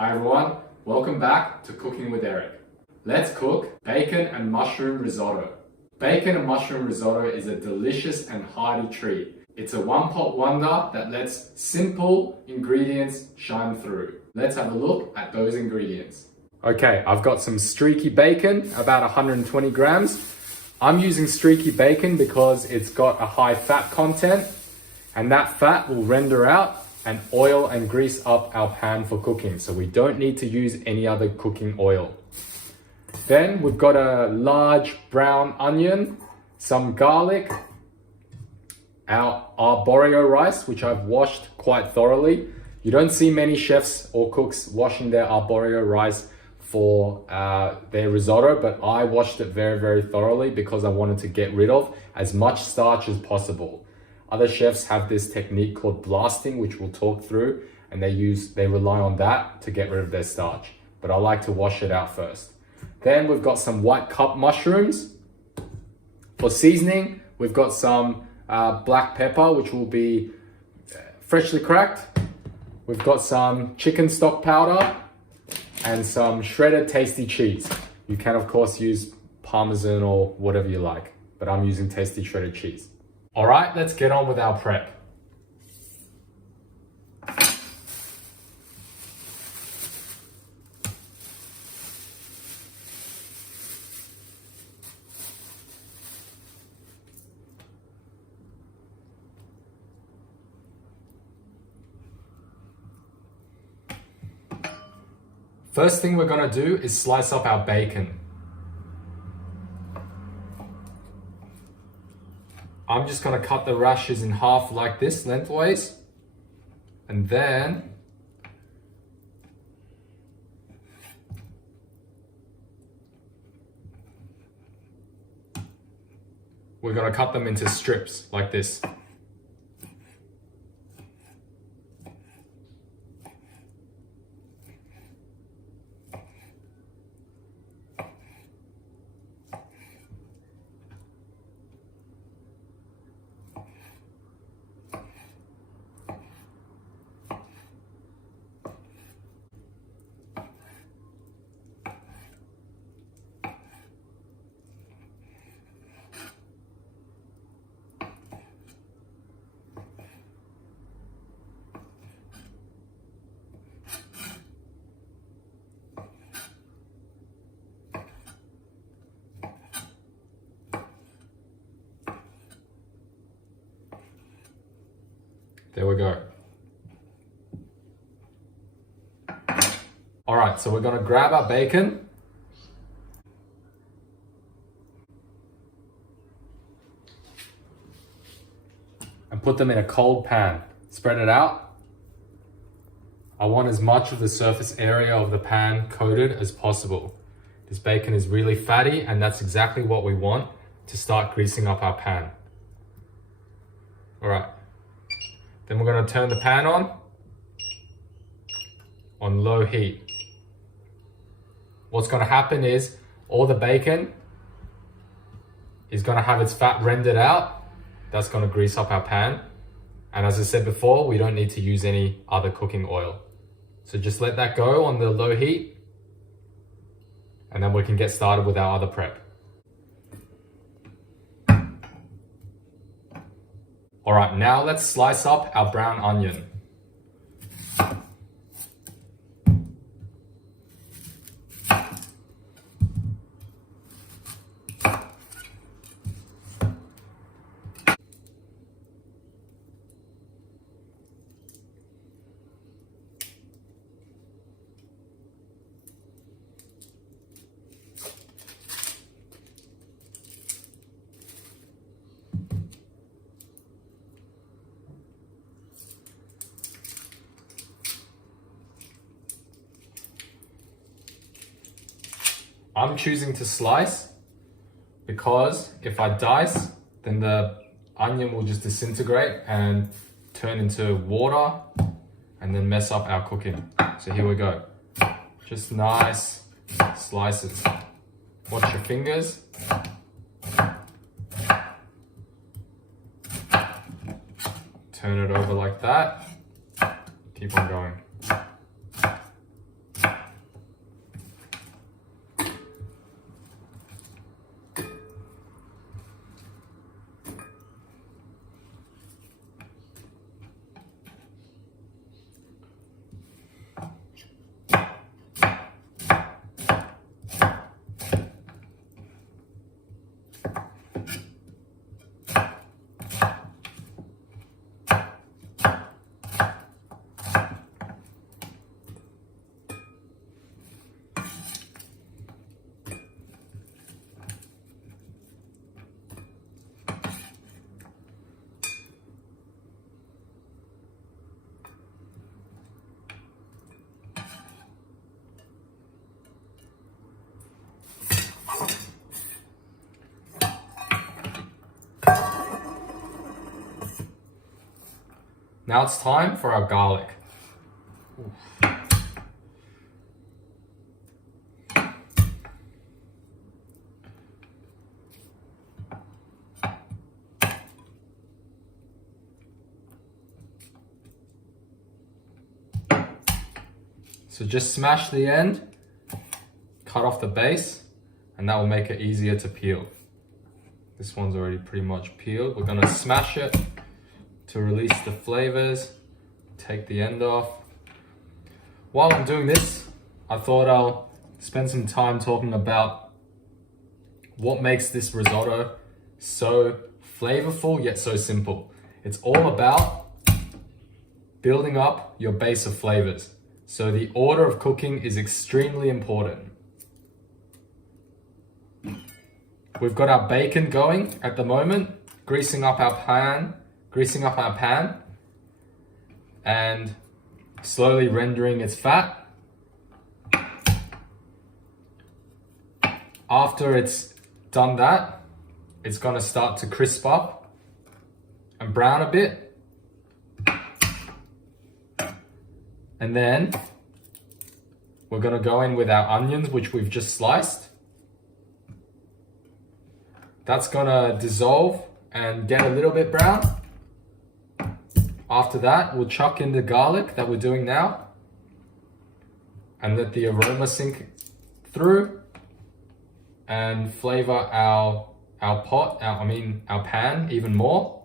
Hi everyone, welcome back to Cooking with Eric. Let's cook bacon and mushroom risotto. Bacon and mushroom risotto is a delicious and hearty treat. It's a one-pot wonder that lets simple ingredients shine through. Let's have a look at those ingredients. Okay, I've got some streaky bacon, about 120 grams. I'm using streaky bacon because it's got a high fat content, and that fat will render out and oil and grease up our pan for cooking, so we don't need to use any other cooking oil. Then we've got a large brown onion, some garlic, our arborio rice, which I've washed quite thoroughly. You don't see many chefs or cooks washing their arborio rice for their risotto, but I washed it very thoroughly because I wanted to get rid of as much starch as possible. Other chefs have this technique called blasting, which we'll talk through, and they rely on that to get rid of their starch. But I like to wash it out first. Then we've got some white cup mushrooms. For seasoning, we've got some black pepper, which will be freshly cracked. We've got some chicken stock powder and some shredded tasty cheese. You can of course use Parmesan or whatever you like, but I'm using tasty shredded cheese. All right, let's get on with our prep. First thing we're gonna do is slice up our bacon. I'm just gonna cut the rashers in half like this, lengthways. And then we're gonna cut them into strips like this. There we go. All right, so we're gonna grab our bacon. And put them in a cold pan. Spread it out. I want as much of the surface area of the pan coated as possible. This bacon is really fatty, and that's exactly what we want to start greasing up our pan. All right. Then we're gonna turn the pan on low heat. What's gonna happen is all the bacon is gonna have its fat rendered out. That's gonna grease up our pan. And as I said before, we don't need to use any other cooking oil. So just let that go on the low heat, and then we can get started with our other prep. All right, now let's slice up our brown onion. I'm choosing to slice because if I dice, then the onion will just disintegrate and turn into water and then mess up our cooking. So here we go. Just nice slices. Watch your fingers. Turn it over like that. Keep on going. Now it's time for our garlic. So just smash the end, cut off the base, and that will make it easier to peel. This one's already pretty much peeled. We're gonna smash it to release the flavors, take the end off. While I'm doing this, I thought I'll spend some time talking about what makes this risotto so flavorful yet so simple. It's all about building up your base of flavors. So the order of cooking is extremely important. We've got our bacon going at the moment, greasing up our pan, and slowly rendering its fat. After it's done that, it's gonna start to crisp up and brown a bit. And then we're gonna go in with our onions, which we've just sliced. That's gonna dissolve and get a little bit brown. After that, we'll chuck in the garlic that we're doing now and let the aroma sink through and flavor our pan even more.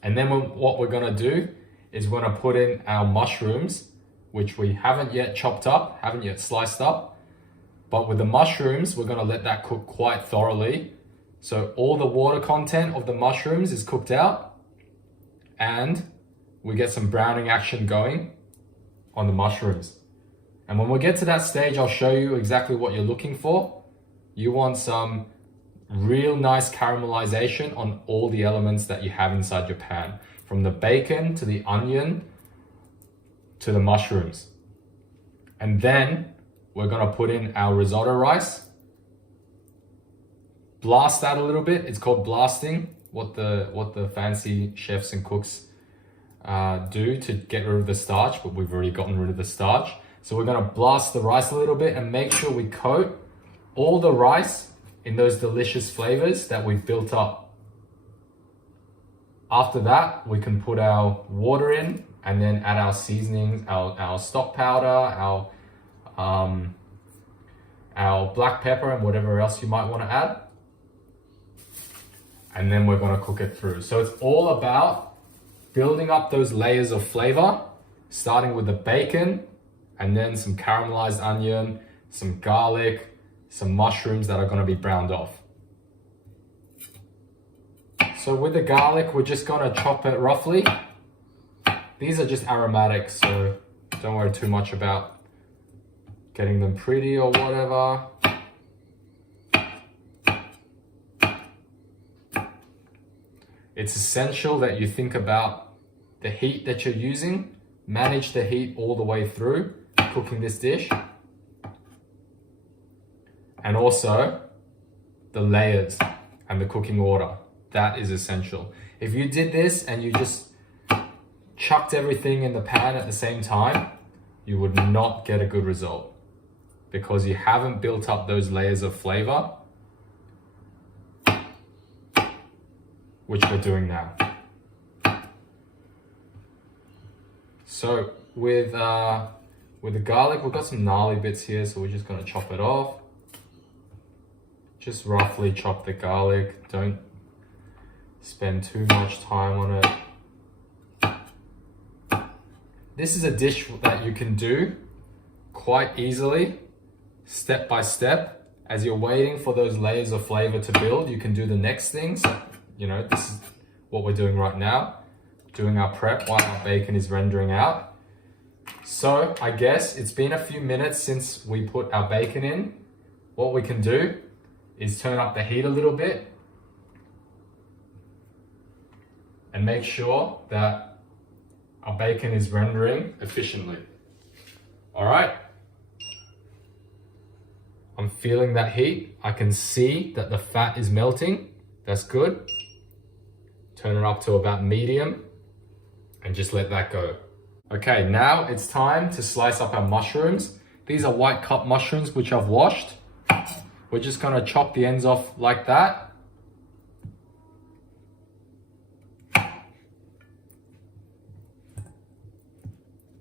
And then what we're gonna do is we're gonna put in our mushrooms, which we haven't yet chopped up, haven't yet sliced up. But with the mushrooms, we're gonna let that cook quite thoroughly. So all the water content of the mushrooms is cooked out and we get some browning action going on the mushrooms. And when we get to that stage, I'll show you exactly what you're looking for. You want some real nice caramelization on all the elements that you have inside your pan, from the bacon to the onion to the mushrooms. And then we're gonna put in our risotto rice. Blast that a little bit. It's called blasting, what the fancy chefs and cooks do to get rid of the starch, but we've already gotten rid of the starch. So we're gonna blast the rice a little bit and make sure we coat all the rice in those delicious flavors that we've built up. After that, we can put our water in and then add our seasonings, our stock powder, our black pepper and whatever else you might want to add. And then we're gonna cook it through. So it's all about building up those layers of flavor, starting with the bacon and then some caramelized onion, some garlic, some mushrooms that are gonna be browned off. So with the garlic, we're just gonna chop it roughly. These are just aromatics, so don't worry too much about getting them pretty or whatever. It's essential that you think about the heat that you're using. Manage the heat all the way through cooking this dish. And also the layers and the cooking order. That is essential. If you did this and you just chucked everything in the pan at the same time, you would not get a good result because you haven't built up those layers of flavor, which we're doing now. So with the garlic, we've got some gnarly bits here, so we're just gonna chop it off. Just roughly chop the garlic. Don't spend too much time on it. This is a dish that you can do quite easily, step by step. As you're waiting for those layers of flavor to build, you can do the next thing. So, you know, this is what we're doing right now, doing our prep while our bacon is rendering out. So I guess it's been a few minutes since we put our bacon in. What we can do is turn up the heat a little bit and make sure that our bacon is rendering efficiently. All right. I'm feeling that heat. I can see that the fat is melting. That's good. Turn it up to about medium. and just let that go. Okay, now it's time to slice up our mushrooms. These are white cup mushrooms which I've washed. We're just gonna chop the ends off like that.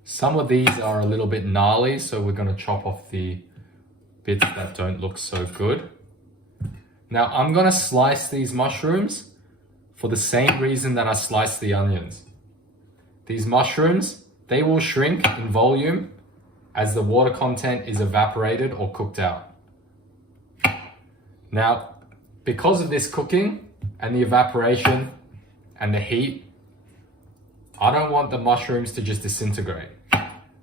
Some of these are a little bit gnarly, so we're gonna chop off the bits that don't look so good. Now I'm gonna slice these mushrooms for the same reason that I sliced the onions. These mushrooms, they will shrink in volume as the water content is evaporated or cooked out. Now, because of this cooking and the evaporation and the heat, I don't want the mushrooms to just disintegrate.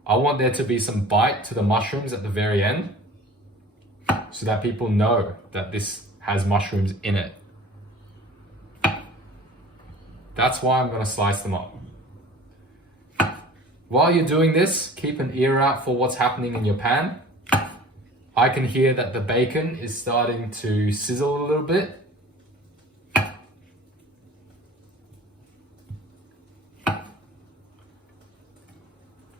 I want there to be some bite to the mushrooms at the very end so that people know that this has mushrooms in it. That's why I'm going to slice them up. While you're doing this, keep an ear out for what's happening in your pan. I can hear that the bacon is starting to sizzle a little bit.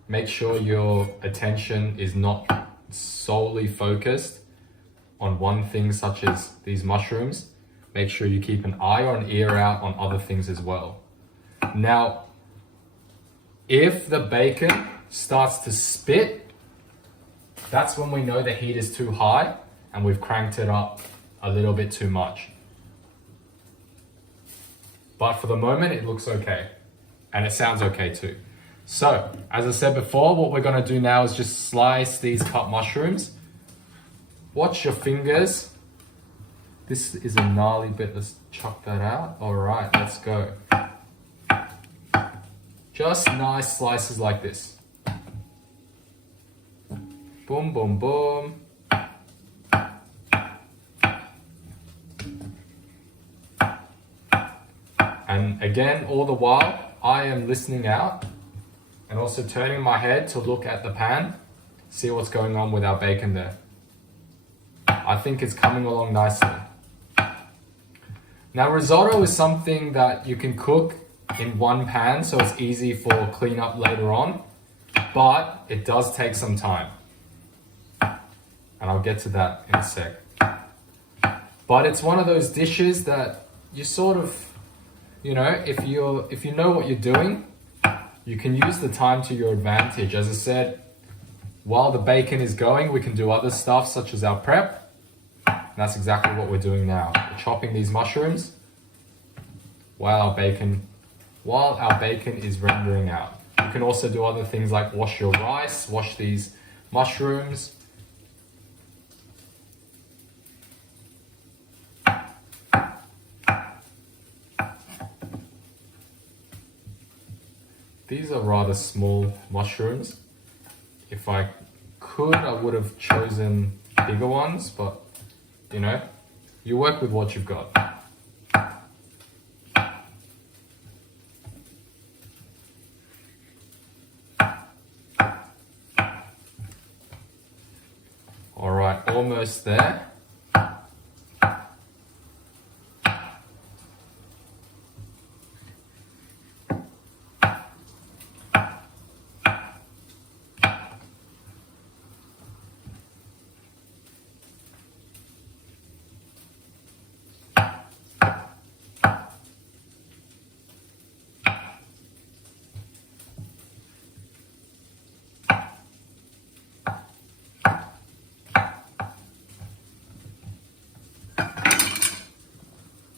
Make sure your attention is not solely focused on one thing such as these mushrooms. Make sure you keep an eye or an ear out on other things as well. Now, if the bacon starts to spit, that's when we know the heat is too high and we've cranked it up a little bit too much. But for the moment, it looks okay. And it sounds okay too. So, as I said before, what we're gonna do now is just slice these cut mushrooms. Watch your fingers. This is a gnarly bit, let's chuck that out. All right, let's go. Just nice slices like this. Boom, boom, boom. And again, all the while, I am listening out and also turning my head to look at the pan, see what's going on with our bacon there. I think it's coming along nicely. Now, risotto is something that you can cook in one pan, so it's easy for cleanup later on, but it does take some time. And I'll get to that in a sec. But it's one of those dishes that you sort of, you know, if you know what you're doing, you can use the time to your advantage. As I said, while the bacon is going, we can do other stuff such as our prep. And that's exactly what we're doing now. We're chopping these mushrooms while our bacon is rendering out. You can also do other things like wash your rice, wash these mushrooms. These are rather small mushrooms. If I could, I would have chosen bigger ones, but you know, you work with what you've got. All right, almost there.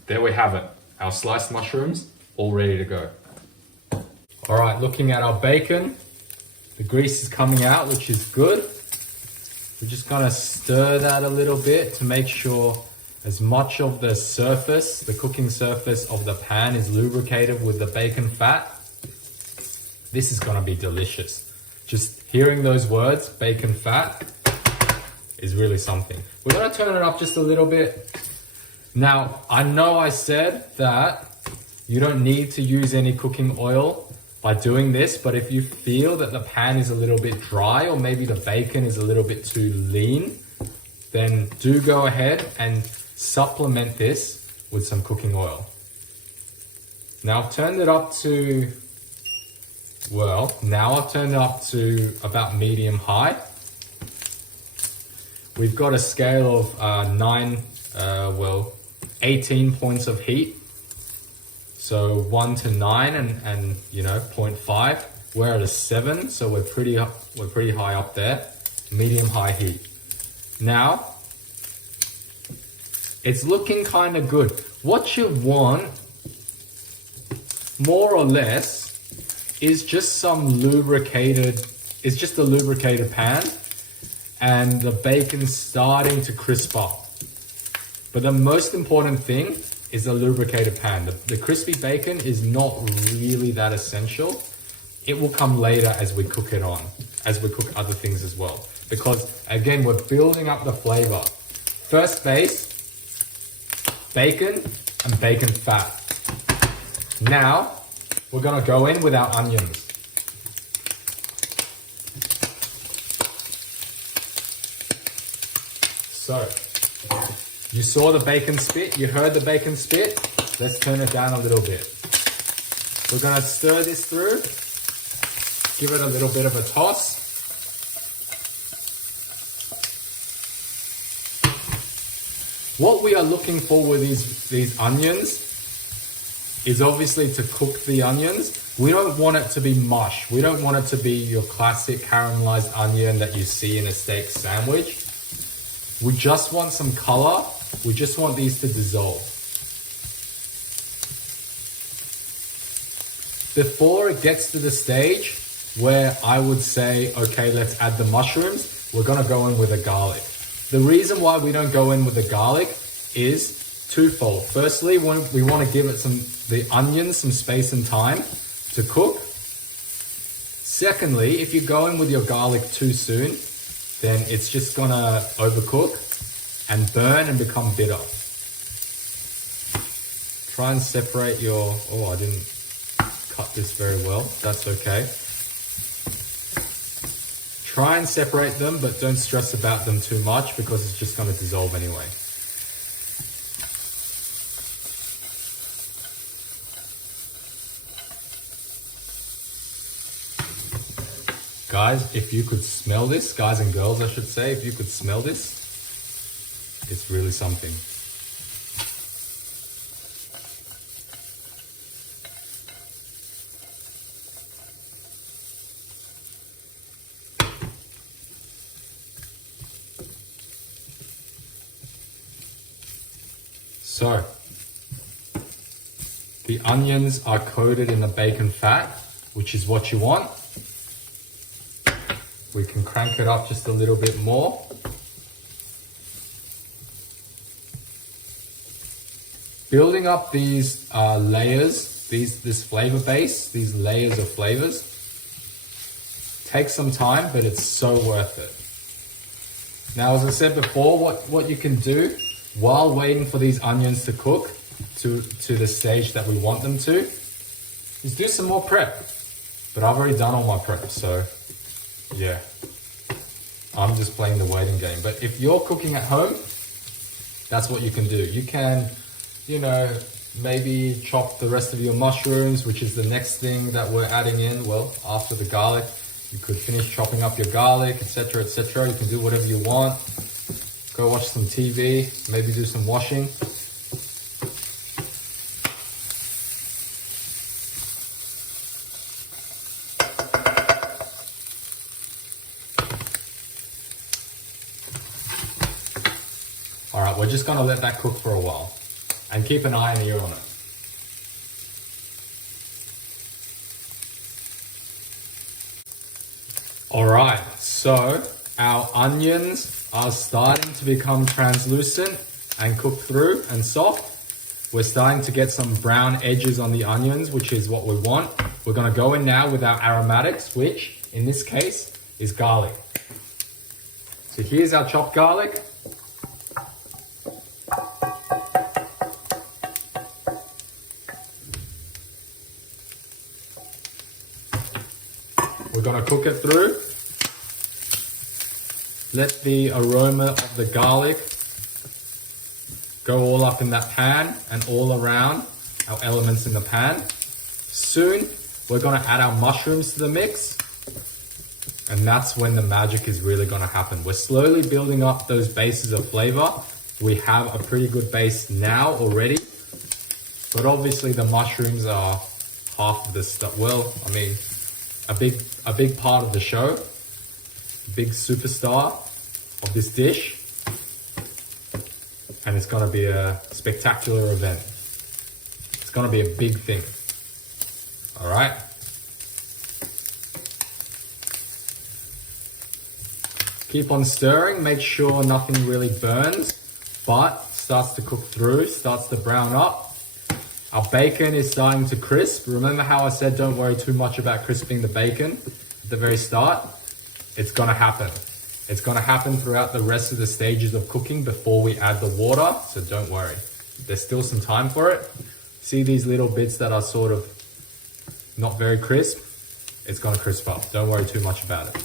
There we have it, our sliced mushrooms, all ready to go. All right, looking at our bacon, the grease is coming out, which is good. We're just gonna stir that a little bit to make sure as much of the surface, the cooking surface of the pan is lubricated with the bacon fat. This is gonna be delicious. Just hearing those words, bacon fat, is really something. We're gonna turn it up just a little bit. Now, I know I said that you don't need to use any cooking oil by doing this, but if you feel that the pan is a little bit dry or maybe the bacon is a little bit too lean, then do go ahead and supplement this with some cooking oil. Now, I've turned it up to Well, now I've turned it up to about medium high. We've got a scale of 18 points of heat. So 1 to 9 and 0.5. We're at a 7, so we're pretty high up there. Medium high heat. Now, it's looking kind of good. What you want, more or less, is just a lubricated pan and the bacon's starting to crisp up. But the most important thing is the lubricated pan. The crispy bacon is not really that essential. It will come later as we cook as we cook other things as well. Because again, we're building up the flavor. First base, bacon and bacon fat. Now, we're gonna go in with our onions. So, you saw the bacon spit, you heard the bacon spit. Let's turn it down a little bit. We're gonna stir this through, give it a little bit of a toss. What we are looking for with these onions is obviously to cook the onions. We don't want it to be mush. We don't want it to be your classic caramelized onion that you see in a steak sandwich. We just want some color. We just want these to dissolve. Before it gets to the stage where I would say, okay, let's add the mushrooms, we're gonna go in with the garlic. The reason why we don't go in with the garlic is twofold. Firstly, we want to give the onions some space and time to cook. Secondly, if you go in with your garlic too soon, then it's just gonna overcook and burn and become bitter. Try and separate I didn't cut this very well. That's okay. Try and separate them, but don't stress about them too much because it's just going to dissolve anyway. Guys, if you could smell this, guys and girls I should say, if you could smell this, it's really something. So, the onions are coated in the bacon fat, which is what you want. We can crank it up just a little bit more. Building up these layers, this flavor base, these layers of flavors, takes some time, but it's so worth it. Now, as I said before, what you can do while waiting for these onions to cook to the stage that we want them to, is do some more prep. But I've already done all my prep, so yeah. I'm just playing the waiting game. But if you're cooking at home, that's what you can do. You can, maybe chop the rest of your mushrooms, which is the next thing that we're adding in. Well, after the garlic, you could finish chopping up your garlic, etc., etc. You can do whatever you want. Go watch some TV, maybe do some washing. All right, we're just gonna let that cook for a while and keep an eye and ear on it. All right, so our onions are starting to become translucent and cook through and soft. We're starting to get some brown edges on the onions, which is what we want. We're gonna go in now with our aromatics, which in this case is garlic. So here's our chopped garlic. We're gonna cook it through. Let the aroma of the garlic go all up in that pan and all around our elements in the pan. Soon, we're gonna add our mushrooms to the mix. And that's when the magic is really gonna happen. We're slowly building up those bases of flavor. We have a pretty good base now already, but obviously the mushrooms are half of the stuff. Well, I mean, a big part of the show, big superstar of this dish, and it's gonna be a spectacular event. It's gonna be a big thing. All right. Keep on stirring, make sure nothing really burns, but starts to cook through, starts to brown up. Our bacon is starting to crisp. Remember how I said don't worry too much about crisping the bacon at the very start? It's gonna happen. It's gonna happen throughout the rest of the stages of cooking before we add the water, so don't worry. There's still some time for it. See these little bits that are sort of not very crisp? It's gonna crisp up. Don't worry too much about it.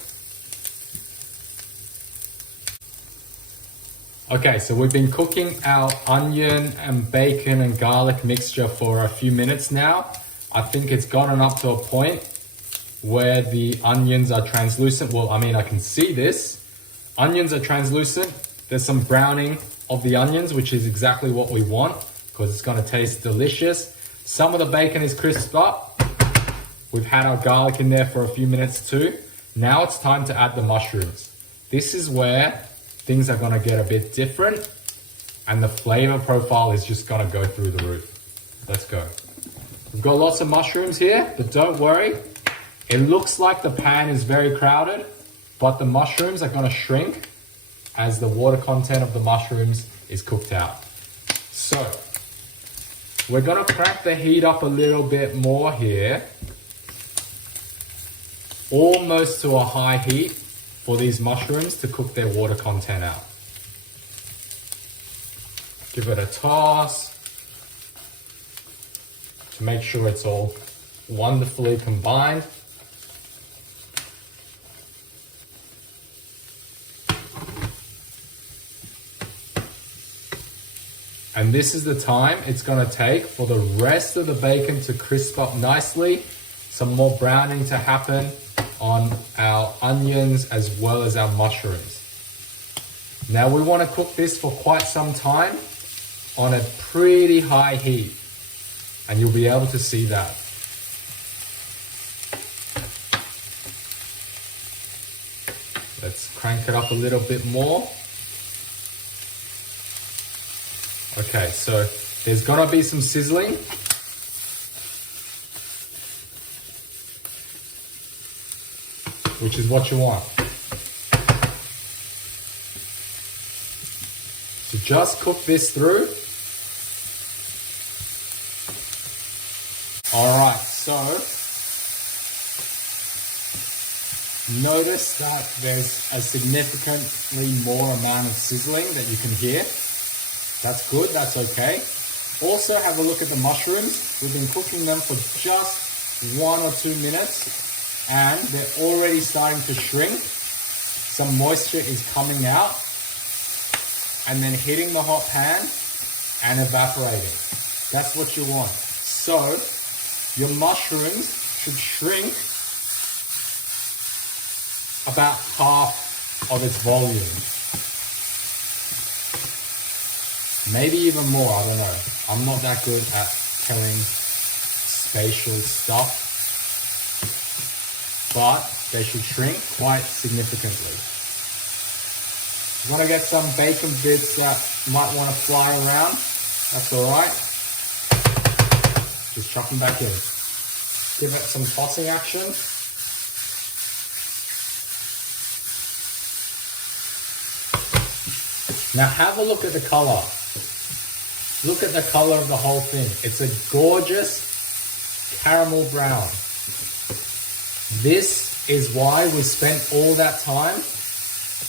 Okay, so we've been cooking our onion and bacon and garlic mixture for a few minutes now. I think it's gotten up to a point where the onions are translucent. Well, I mean, I can see this. Onions are translucent. There's some browning of the onions, which is exactly what we want because it's gonna taste delicious. Some of the bacon is crisped up. We've had our garlic in there for a few minutes too. Now it's time to add the mushrooms. This is where things are gonna get a bit different and the flavor profile is just gonna go through the roof. Let's go. We've got lots of mushrooms here, but don't worry. It looks like the pan is very crowded, but the mushrooms are gonna shrink as the water content of the mushrooms is cooked out. So, we're gonna crank the heat up a little bit more here, almost to a high heat for these mushrooms to cook their water content out. Give it a toss to make sure it's all wonderfully combined. And this is the time it's gonna take for the rest of the bacon to crisp up nicely, some more browning to happen on our onions as well as our mushrooms. Now we wanna cook this for quite some time on a pretty high heat, and you'll be able to see that. Let's crank it up a little bit more. Okay, so there's gonna be some sizzling. Which is what you want. So just cook this through. All right, so notice that there's a significantly more amount of sizzling that you can hear. That's good, that's okay. Also have a look at the mushrooms. We've been cooking them for just 1 or 2 minutes and they're already starting to shrink. Some moisture is coming out and then hitting the hot pan and evaporating. That's what you want. So your mushrooms should shrink about half of its volume. Maybe even more, I don't know. I'm not that good at telling spatial stuff, but they should shrink quite significantly. You want to get some bacon bits that might want to fly around, that's all right. Just chuck them back in. Give it some tossing action. Now have a look at the color. Look at the color of the whole thing. It's a gorgeous caramel brown. This is why we spent all that time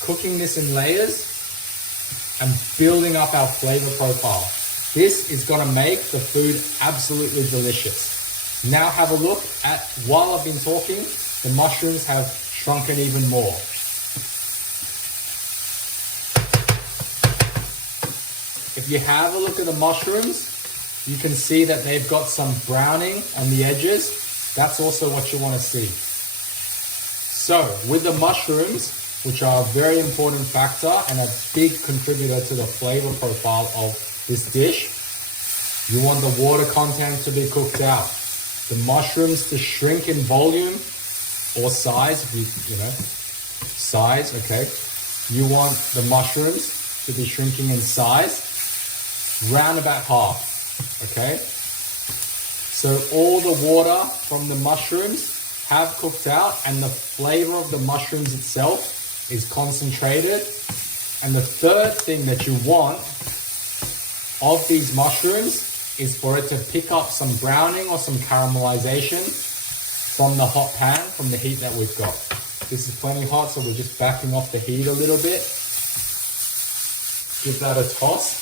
cooking this in layers and building up our flavor profile. This is gonna make the food absolutely delicious. Now have a look at, while I've been talking, the mushrooms have shrunken even more. If you have a look at the mushrooms, you can see that they've got some browning on the edges. That's also what you want to see. So with the mushrooms, which are a very important factor and a big contributor to the flavor profile of this dish, you want the water content to be cooked out. The mushrooms to shrink in volume or size, size, okay? You want the mushrooms to be shrinking in size, round about half, okay? So all the water from the mushrooms have cooked out and the flavor of the mushrooms itself is concentrated. And the third thing that you want of these mushrooms is for it to pick up some browning or some caramelization from the hot pan, from the heat that we've got. This is plenty hot, so we're just backing off the heat a little bit. Give that a toss.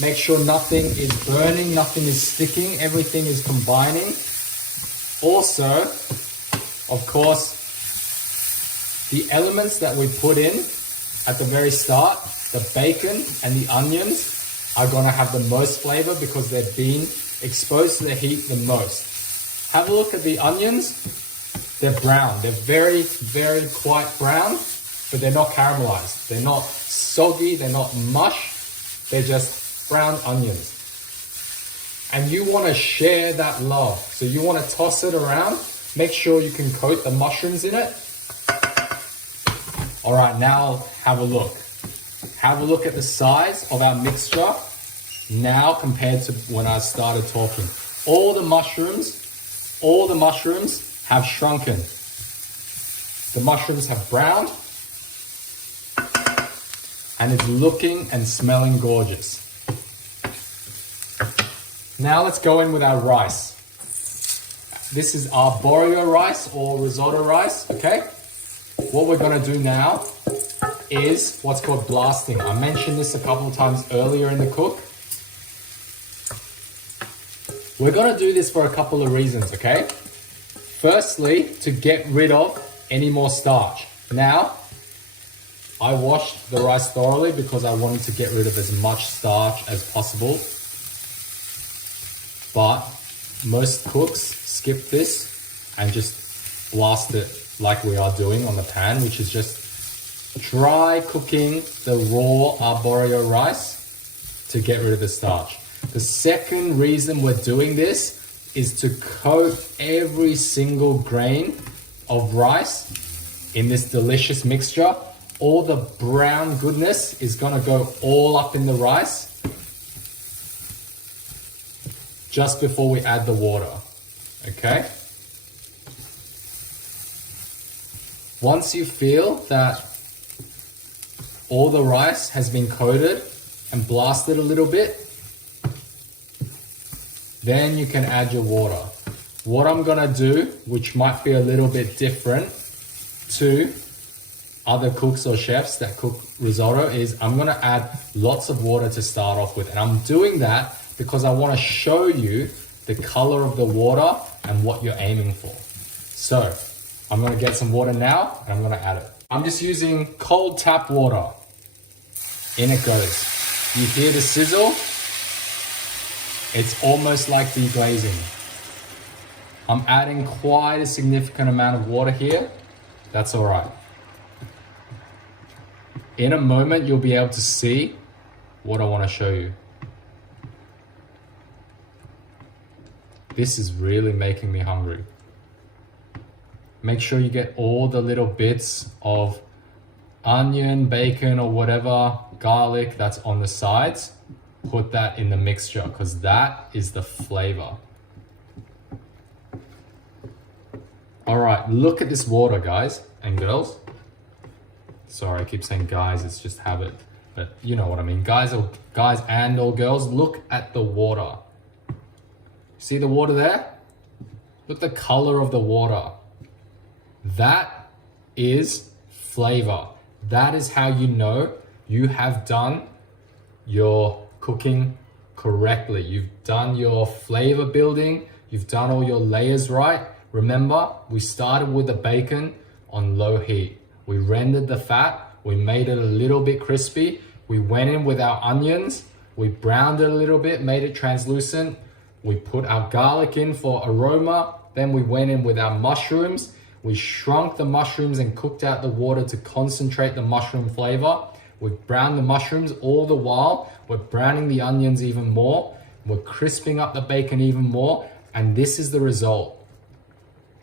Make sure nothing is burning, nothing is sticking, everything is combining. Also, of course, the elements that we put in at the very start, the bacon and the onions, are gonna have the most flavor because they're being exposed to the heat the most. Have a look at the onions. They're brown. They're very, very quite brown, but they're not caramelized. They're not soggy, they're not mush. They're just brown onions. And you want to share that love. So you want to toss it around. Make sure you can coat the mushrooms in it. All right, now have a look. Have a look at the size of our mixture now compared to when I started talking. All the mushrooms have shrunken. The mushrooms have browned and it's looking and smelling gorgeous. Now let's go in with our rice. This is arborio rice or risotto rice, okay? What we're gonna do now is what's called blasting. I mentioned this a couple of times earlier in the cook. We're gonna do this for a couple of reasons, okay? Firstly, to get rid of any more starch. Now, I washed the rice thoroughly because I wanted to get rid of as much starch as possible. But most cooks skip this and just blast it like we are doing on the pan, which is just dry cooking the raw arborio rice to get rid of the starch. The second reason we're doing this is to coat every single grain of rice in this delicious mixture. All the brown goodness is gonna go all up in the rice just before we add the water, okay? Once you feel that all the rice has been coated and blasted a little bit, then you can add your water. What I'm gonna do, which might be a little bit different to other cooks or chefs that cook risotto, is I'm gonna add lots of water to start off with. And I'm doing that because I wanna show you the color of the water and what you're aiming for. So I'm gonna get some water now and I'm gonna add it. I'm just using cold tap water. In it goes. You hear the sizzle? It's almost like deglazing. I'm adding quite a significant amount of water here. That's all right. In a moment, you'll be able to see what I want to show you. This is really making me hungry. Make sure you get all the little bits of onion, bacon, or whatever, garlic that's on the sides. Put that in the mixture because that is the flavor. All right, look at this water, guys and girls. Sorry, I keep saying guys, it's just habit, but you know what I mean. Guys and or girls, look at the water. See the water there? Look at the color of the water. That is flavor. That is how you know you have done your cooking correctly. You've done your flavor building. You've done all your layers right. Remember, we started with the bacon on low heat. We rendered the fat. We made it a little bit crispy. We went in with our onions. We browned it a little bit, made it translucent. We put our garlic in for aroma. Then we went in with our mushrooms. We shrunk the mushrooms and cooked out the water to concentrate the mushroom flavor. We browned the mushrooms. All the while, we're browning the onions even more. We're crisping up the bacon even more. And this is the result.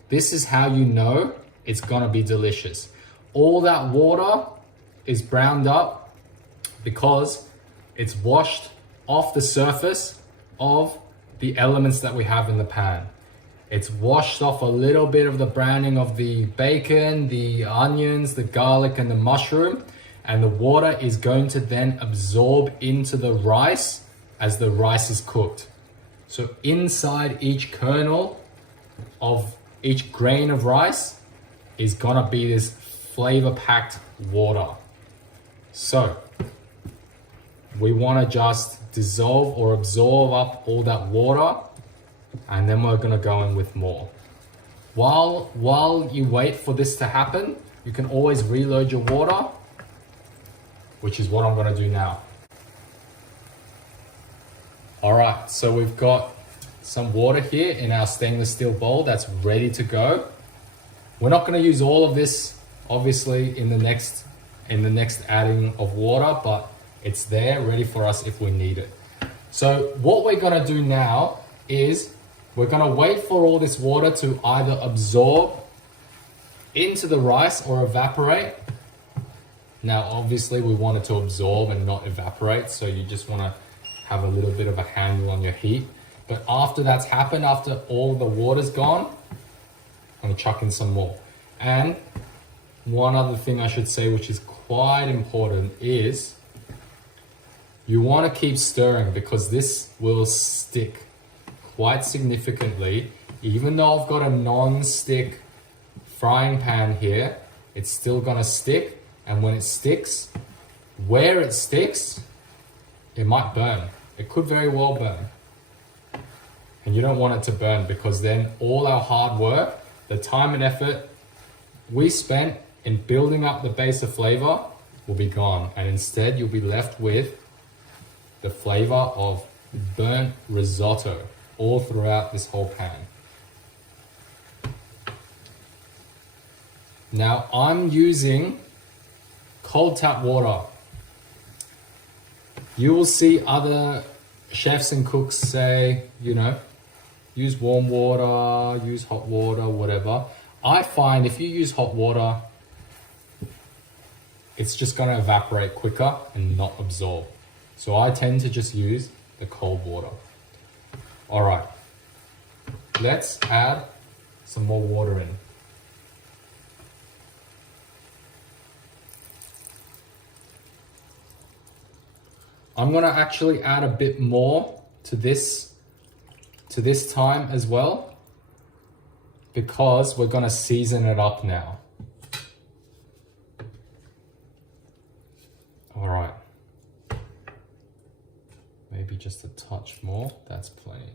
This is how you know it's gonna be delicious. All that water is browned up because it's washed off the surface of the elements that we have in the pan. It's washed off a little bit of the browning of the bacon, the onions, the garlic, and the mushroom, and the water is going to then absorb into the rice as the rice is cooked. So inside each kernel of each grain of rice is gonna be this flavor-packed water. So we wanna just dissolve or absorb up all that water, and then we're gonna go in with more. While you wait for this to happen, you can always reload your water, which is what I'm gonna do now. All right, so we've got some water here in our stainless steel bowl that's ready to go. We're not gonna use all of this, obviously, in the next adding of water, but it's there ready for us if we need it. So what we're gonna do now is we're gonna wait for all this water to either absorb into the rice or evaporate. Now, obviously we want it to absorb and not evaporate, so you just wanna have a little bit of a handle on your heat. But after that's happened, after all the water's gone, I'm gonna chuck in some more. And one other thing I should say, which is quite important, is you wanna keep stirring because this will stick quite significantly. Even though I've got a non-stick frying pan here, it's still gonna stick. And when it sticks, where it sticks, it might burn. It could very well burn. And you don't want it to burn because then all our hard work, the time and effort we spent in building up the base of flavor will be gone. And instead you'll be left with the flavor of burnt risotto all throughout this whole pan. Now I'm using cold tap water. You will see other chefs and cooks say, use warm water, use hot water, whatever. I find if you use hot water, it's just gonna evaporate quicker and not absorb. So I tend to just use the cold water. All right, let's add some more water in. I'm gonna actually add a bit more to this time as well, because we're gonna season it up now. All right. Maybe just a touch more, that's plenty.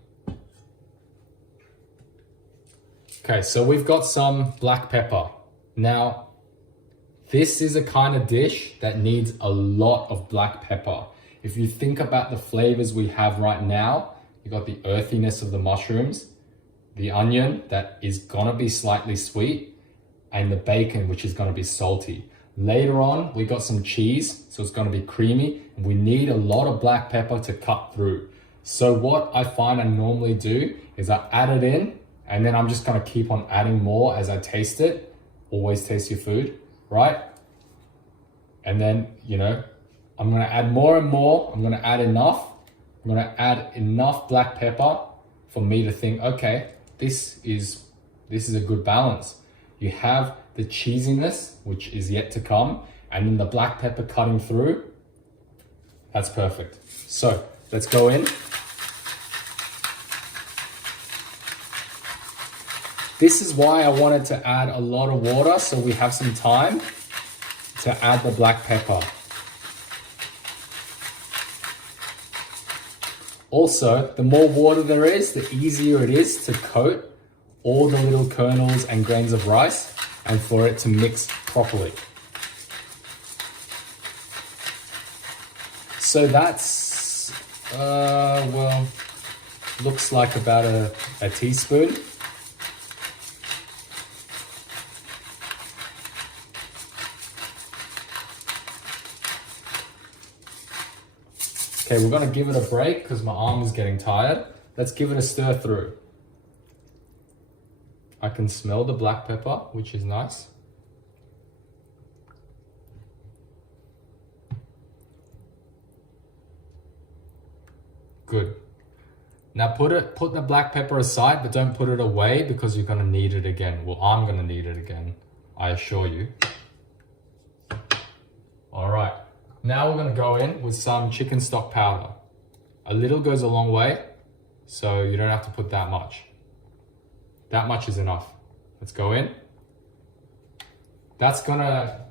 Okay, so we've got some black pepper. Now, this is a kind of dish that needs a lot of black pepper. If you think about the flavors we have right now, you got the earthiness of the mushrooms, the onion that is gonna be slightly sweet, and the bacon, which is gonna be salty. Later on, we got some cheese, so it's gonna be creamy, and we need a lot of black pepper to cut through. So what I find I normally do is I add it in, and then I'm just gonna keep on adding more as I taste it. Always taste your food, right? And then, I'm gonna add more and more. I'm gonna add enough. I'm gonna add enough black pepper for me to think, okay, this is a good balance. You have the cheesiness, which is yet to come, and then the black pepper cutting through. That's perfect. So let's go in. This is why I wanted to add a lot of water, so we have some time to add the black pepper. Also, the more water there is, the easier it is to coat all the little kernels and grains of rice and for it to mix properly. So that's, looks like about a teaspoon. Okay, we're gonna give it a break because my arm is getting tired. Let's give it a stir through. I can smell the black pepper, which is nice. Good. Now put the black pepper aside, but don't put it away because you're gonna need it again. Well, I'm gonna need it again, I assure you. All right, now we're gonna go in with some chicken stock powder. A little goes a long way, so you don't have to put that much. That much is enough. Let's go in. That's gonna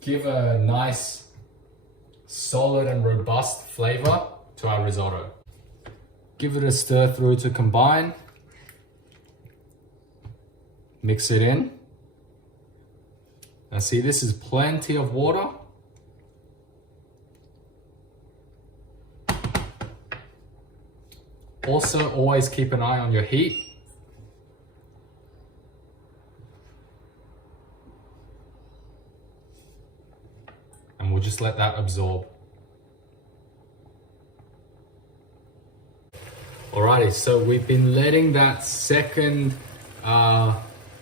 give a nice, solid and robust flavor to our risotto. Give it a stir through to combine. Mix it in. Now see, this is plenty of water. Also, always keep an eye on your heat. And we'll just let that absorb. Alrighty, so we've been letting that second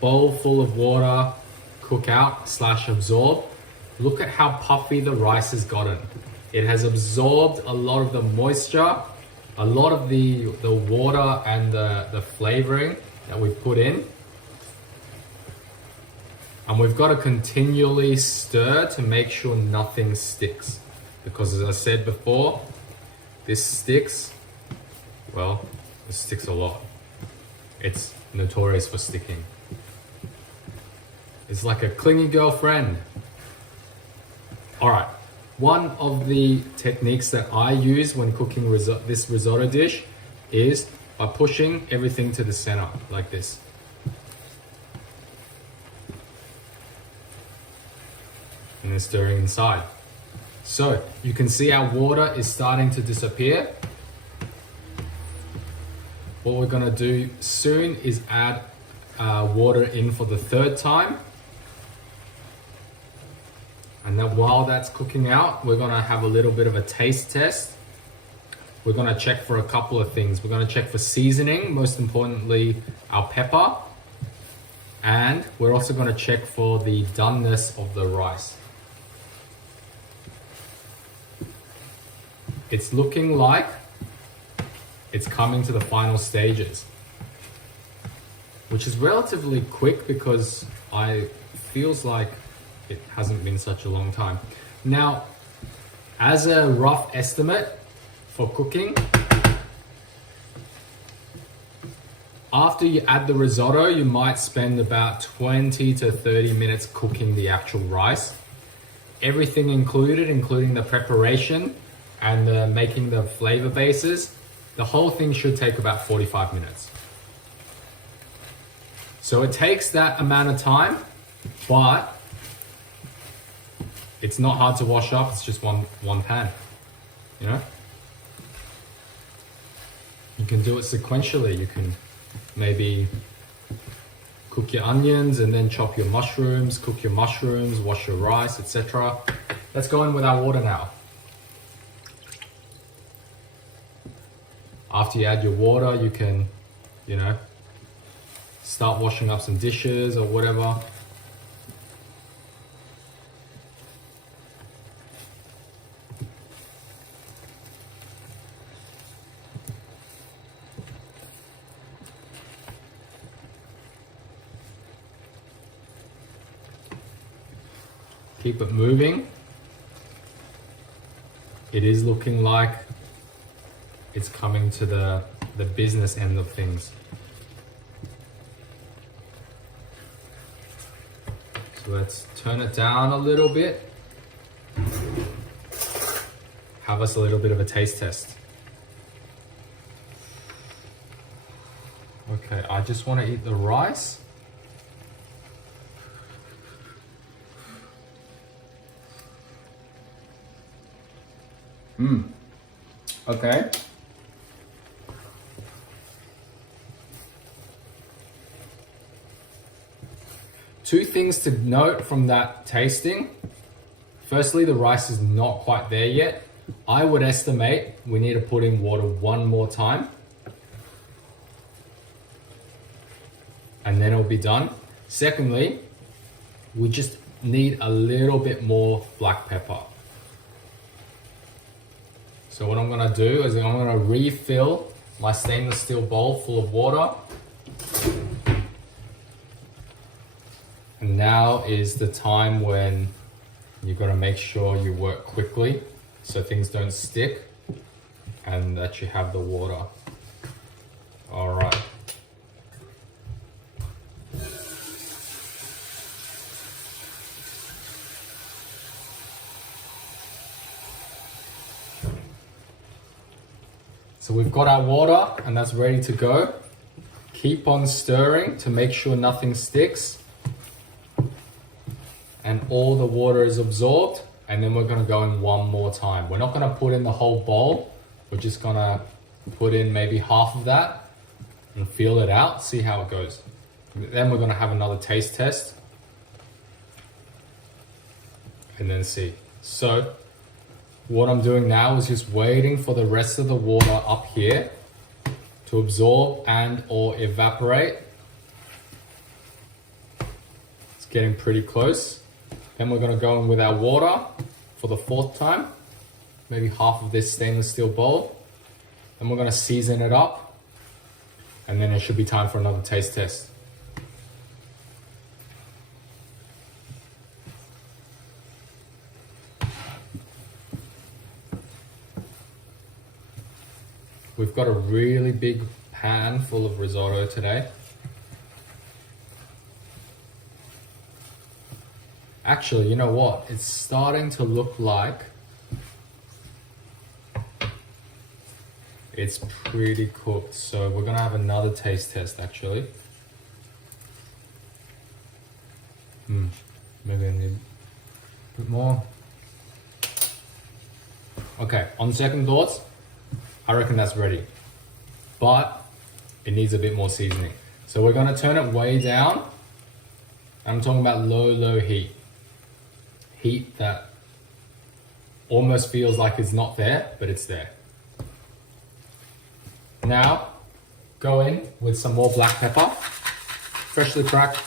bowl full of water cook out / absorb. Look at how puffy the rice has gotten. It has absorbed a lot of the moisture, a lot of the water and the flavoring that we put in. And we've got to continually stir to make sure nothing sticks. Because as I said before, this sticks. Well, it sticks a lot. It's notorious for sticking. It's like a clingy girlfriend. All right, one of the techniques that I use when cooking this risotto dish is by pushing everything to the center, like this. And then stirring inside. So you can see our water is starting to disappear. What we're gonna do soon is add water in for the third time. And then while that's cooking out, we're gonna have a little bit of a taste test. We're gonna check for a couple of things. We're gonna check for seasoning, most importantly, our pepper. And we're also gonna check for the doneness of the rice. It's looking like it's coming to the final stages, which is relatively quick because it feels like it hasn't been such a long time. Now, as a rough estimate for cooking, after you add the risotto, you might spend about 20 to 30 minutes cooking the actual rice. Everything included, including the preparation and making the flavor bases, the whole thing should take about 45 minutes. So it takes that amount of time, but it's not hard to wash up. It's just one pan, you know? You can do it sequentially. You can maybe cook your onions and then chop your mushrooms, cook your mushrooms, wash your rice, etc. Let's go in with our water now. After you add your water, you can, start washing up some dishes or whatever. Keep it moving. It is looking like it's coming to the business end of things. So let's turn it down a little bit. Have us a little bit of a taste test. Okay, I just want to eat the rice. Okay. Two things to note from that tasting. Firstly, the rice is not quite there yet. I would estimate we need to put in water one more time. And then it'll be done. Secondly, we just need a little bit more black pepper. So what I'm gonna do is I'm gonna refill my stainless steel bowl full of water. And now is the time when you've got to make sure you work quickly so things don't stick and that you have the water. All right. So we've got our water and that's ready to go. Keep on stirring to make sure nothing sticks and all the water is absorbed, and then we're gonna go in one more time. We're not gonna put in the whole bowl. We're just gonna put in maybe half of that and feel it out, see how it goes. Then we're gonna have another taste test and then see. So what I'm doing now is just waiting for the rest of the water up here to absorb and or evaporate. It's getting pretty close. Then we're gonna go in with our water for the fourth time, maybe half of this stainless steel bowl. Then we're gonna season it up, and then it should be time for another taste test. We've got a really big pan full of risotto today. Actually, you know what? It's starting to look like it's pretty cooked. So we're gonna have another taste test actually. Maybe I need a bit more. Okay, on second thoughts, I reckon that's ready. But it needs a bit more seasoning. So we're gonna turn it way down. I'm talking about low heat. Heat that almost feels like it's not there, but it's there. Now, go in with some more black pepper, freshly cracked.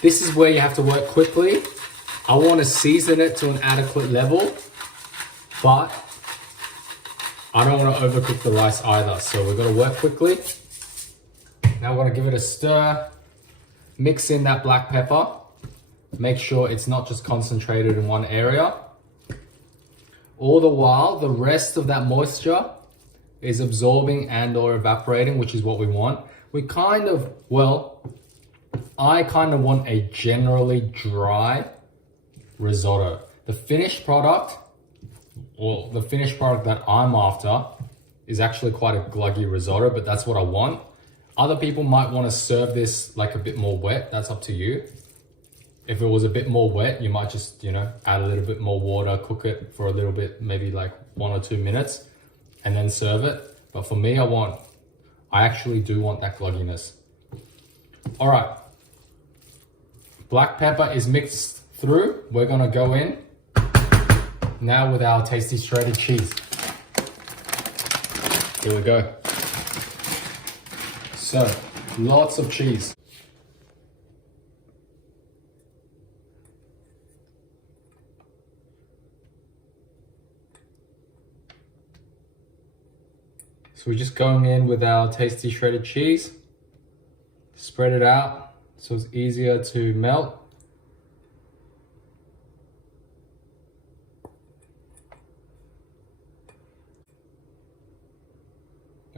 This is where you have to work quickly. I want to season it to an adequate level, but I don't want to overcook the rice either. So we're going to work quickly. Now we're going to give it a stir. Mix in that black pepper. Make sure it's not just concentrated in one area. All the while, the rest of that moisture is absorbing and or evaporating, which is what we want. We kind of, well, I kind of want a generally dry risotto. The finished product, or the finished product that I'm after, is actually quite a gluggy risotto, but that's what I want. Other people might want to serve this like a bit more wet. That's up to you. If it was a bit more wet, you might just, add a little bit more water, cook it for a little bit, maybe like 1 or 2 minutes, and then serve it. But for me, I actually do want that glugginess. All right. Black pepper is mixed through. We're gonna go in now with our tasty shredded cheese. Here we go. So, lots of cheese. So we're just going in with our tasty shredded cheese. Spread it out so it's easier to melt.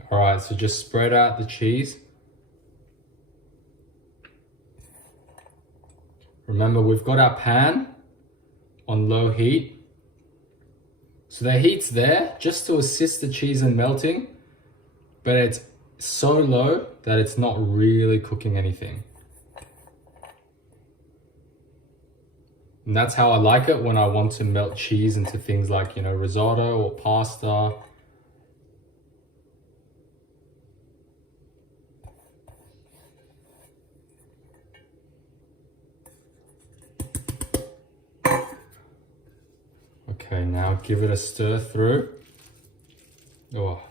All right, so just spread out the cheese. Remember, we've got our pan on low heat. So the heat's there just to assist the cheese in melting, but it's so low that it's not really cooking anything. And that's how I like it when I want to melt cheese into things like, risotto or pasta. Okay, now give it a stir through. Oh.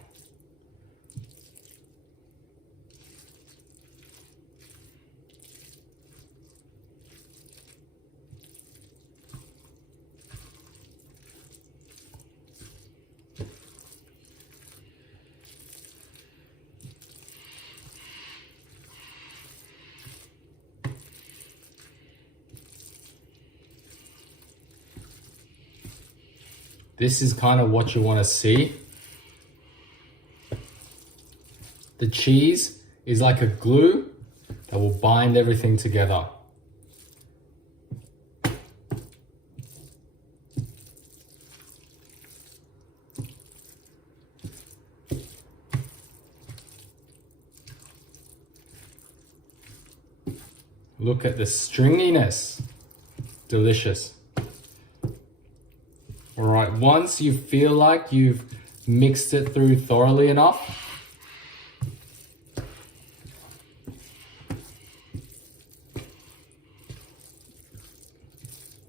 This is kind of what you want to see. The cheese is like a glue that will bind everything together. Look at the stringiness. Delicious. All right, once you feel like you've mixed it through thoroughly enough,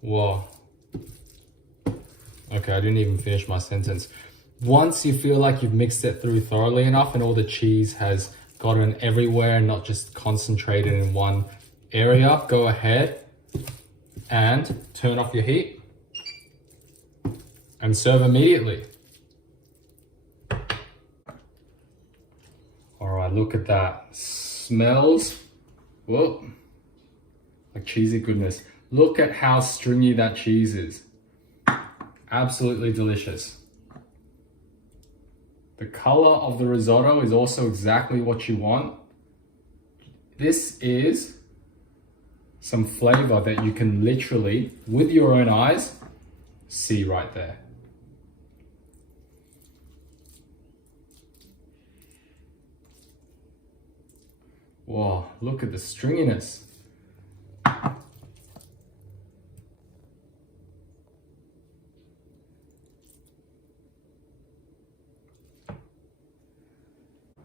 whoa. Okay, I didn't even finish my sentence. Once you feel like you've mixed it through thoroughly enough and all the cheese has gotten everywhere and not just concentrated in one area, go ahead and turn off your heat and serve immediately. All right, look at that. Smells, whoa, like cheesy goodness. Look at how stringy that cheese is. Absolutely delicious. The color of the risotto is also exactly what you want. This is some flavor that you can literally, with your own eyes, see right there. Wow, look at the stringiness.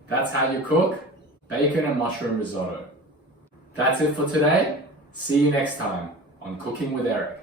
That's how you cook bacon and mushroom risotto. That's it for today. See you next time on Cooking with Eric.